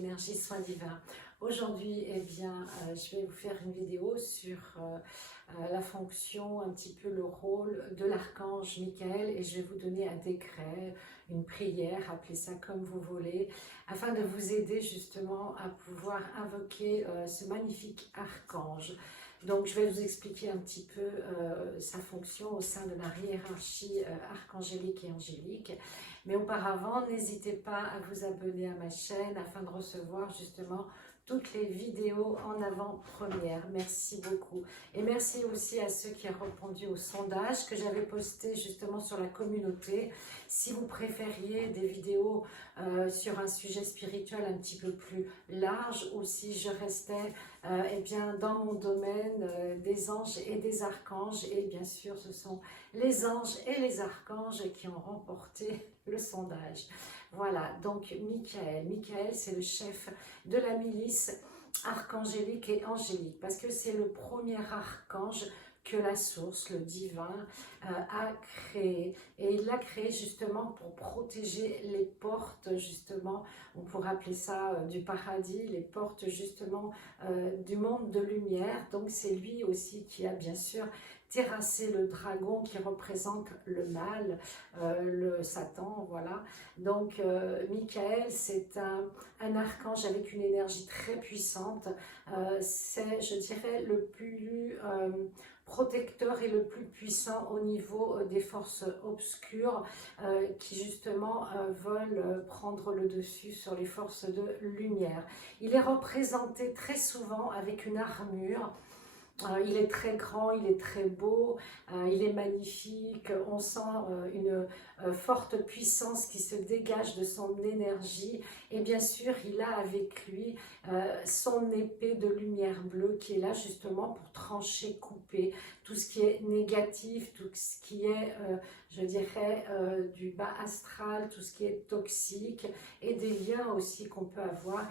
Énergie soins divins. Aujourd'hui, je vais vous faire une vidéo sur la fonction, un petit peu le rôle de l'archange Michael, et je vais vous donner un décret, une prière, appelez ça comme vous voulez, afin de vous aider justement à pouvoir invoquer ce magnifique archange. Donc, je vais vous expliquer un petit peu sa fonction au sein de la hiérarchie archangélique et angélique. Mais auparavant, n'hésitez pas à vous abonner à ma chaîne afin de recevoir justement toutes les vidéos en avant-première. Merci beaucoup. Et merci aussi à ceux qui ont répondu au sondage que j'avais posté justement sur la communauté. Si vous préfériez des vidéos sur un sujet spirituel un petit peu plus large, ou si je restais dans mon domaine des anges et des archanges, et bien sûr ce sont les anges et les archanges qui ont remporté le sondage. Voilà, donc Michael c'est le chef de la milice archangélique et angélique, parce que c'est le premier archange que la source, le divin, a créé. Et il l'a créé justement pour protéger les portes, justement, on pourrait appeler ça du paradis, les portes justement du monde de lumière. Donc c'est lui aussi qui a bien sûr terrassé le dragon qui représente le mal, le Satan, voilà. Donc Michael, c'est un archange avec une énergie très puissante. C'est, je dirais, le plus protecteur et le plus puissant au niveau des forces obscures qui justement veulent prendre le dessus sur les forces de lumière. Il est représenté très souvent avec une armure. Il est très grand, il est très beau, il est magnifique, on sent une forte puissance qui se dégage de son énergie, et bien sûr il a avec lui son épée de lumière bleue qui est là justement pour trancher, couper tout ce qui est négatif, tout ce qui est, je dirais, du bas astral, tout ce qui est toxique, et des liens aussi qu'on peut avoir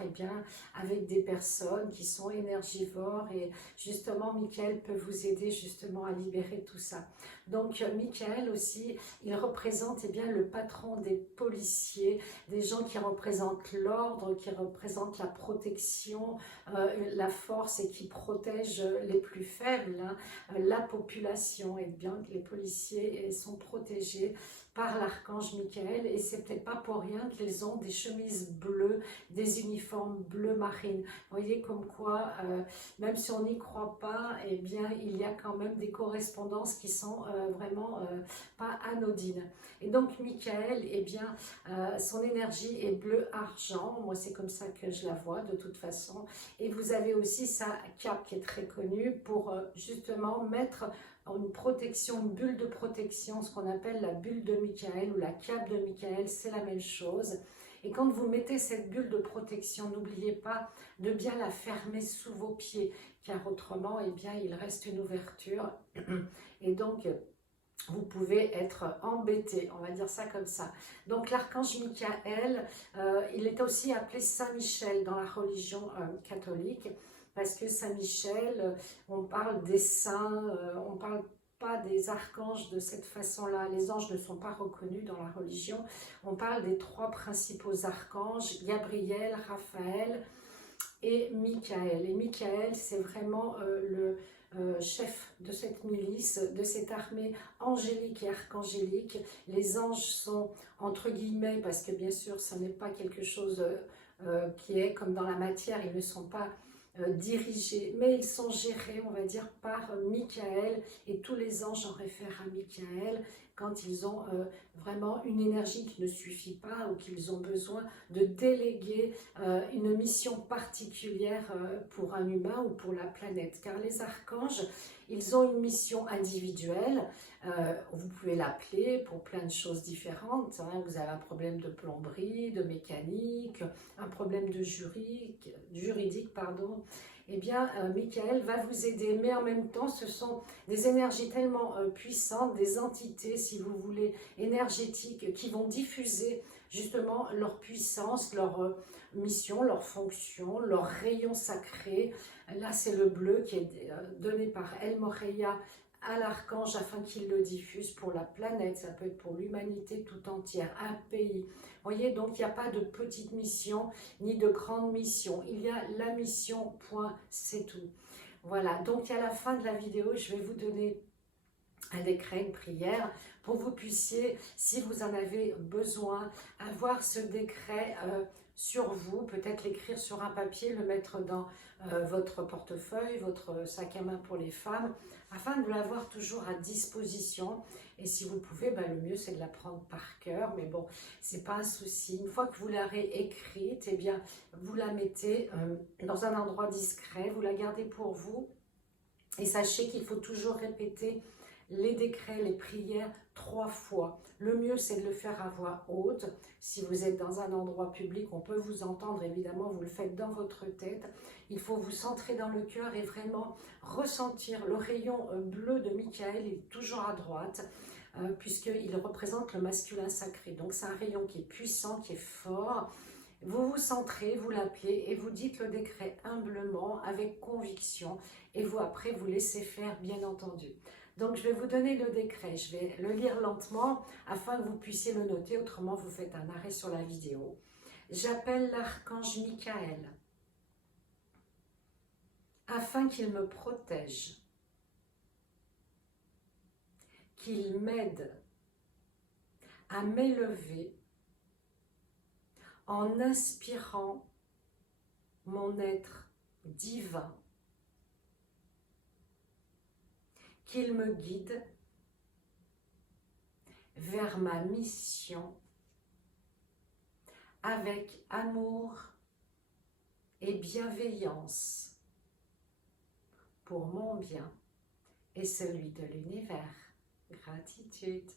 avec des personnes qui sont énergivores, et justement Michael peut vous aider justement à libérer tout ça. Donc Michael aussi, il représente le patron des policiers, des gens qui représentent l'ordre, qui représentent la protection, la force, et qui protègent les plus faibles, hein, la population. Et bien les policiers sont protégés par l'archange Michael, et c'est peut-être pas pour rien qu'ils ont des chemises bleues, des uniformes bleu marine. Vous voyez comme quoi, même si on n'y croit pas, il y a quand même des correspondances qui sont vraiment pas anodines. Et donc Michael, son énergie est bleu-argent, moi c'est comme ça que je la vois de toute façon, et vous avez aussi sa cape qui est très connue pour justement mettre une protection, une bulle de protection, ce qu'on appelle la bulle de Michael ou la cape de Michael, c'est la même chose. Et quand vous mettez cette bulle de protection, n'oubliez pas de bien la fermer sous vos pieds, car autrement, il reste une ouverture. Et donc, vous pouvez être embêté, on va dire ça comme ça. Donc l'archange Michael, il est aussi appelé Saint Michel dans la religion catholique, parce que Saint Michel, on parle des saints, on parle pas des archanges de cette façon-là. Les anges ne sont pas reconnus dans la religion. On parle des trois principaux archanges, Gabriel, Raphaël et Michael. Et Michael, c'est vraiment le chef de cette milice, de cette armée angélique et archangélique. Les anges sont entre guillemets, parce que bien sûr, ce n'est pas quelque chose qui est comme dans la matière, ils ne sont pas dirigés, mais ils sont gérés, on va dire, par Michael, et tous les anges en réfèrent à Michael quand ils ont vraiment une énergie qui ne suffit pas, ou qu'ils ont besoin de déléguer une mission particulière pour un humain ou pour la planète. Car les archanges, ils ont une mission individuelle, vous pouvez l'appeler pour plein de choses différentes, hein. Vous avez un problème de plomberie, de mécanique, un problème de juridique, pardon. Michael va vous aider, mais en même temps, ce sont des énergies tellement puissantes, des entités, si vous voulez, énergétiques, qui vont diffuser justement leur puissance, leur mission, leur fonction, leur rayon sacré. Là, c'est le bleu qui est donné par El Morya à l'archange afin qu'il le diffuse pour la planète, ça peut être pour l'humanité tout entière, un pays. Vous voyez, donc il n'y a pas de petite mission ni de grande mission. Il y a la mission, point, c'est tout. Voilà, donc à la fin de la vidéo, je vais vous donner un décret, une prière, pour que vous puissiez, si vous en avez besoin, avoir ce décret sur vous, peut-être l'écrire sur un papier, le mettre dans votre portefeuille, votre sac à main pour les femmes, afin de l'avoir toujours à disposition. Et si vous pouvez, le mieux c'est de la prendre par cœur, mais bon, c'est pas un souci. Une fois que vous l'aurez écrite, eh bien, vous la mettez dans un endroit discret, vous la gardez pour vous, et sachez qu'il faut toujours répéter les décrets, les prières 3 fois. Le mieux, c'est de le faire à voix haute. Si vous êtes dans un endroit public, on peut vous entendre, évidemment, vous le faites dans votre tête. Il faut vous centrer dans le cœur et vraiment ressentir le rayon bleu de Michael, il est toujours à droite, puisqu'il représente le masculin sacré. Donc, c'est un rayon qui est puissant, qui est fort. Vous vous centrez, vous l'appelez et vous dites le décret humblement, avec conviction. Et vous, après, vous laissez faire, bien entendu. Donc, je vais vous donner le décret. Je vais le lire lentement afin que vous puissiez le noter. Autrement, vous faites un arrêt sur la vidéo. J'appelle l'archange Michael afin qu'il me protège, qu'il m'aide à m'élever en inspirant mon être divin, qu'il me guide vers ma mission avec amour et bienveillance pour mon bien et celui de l'univers. Gratitude.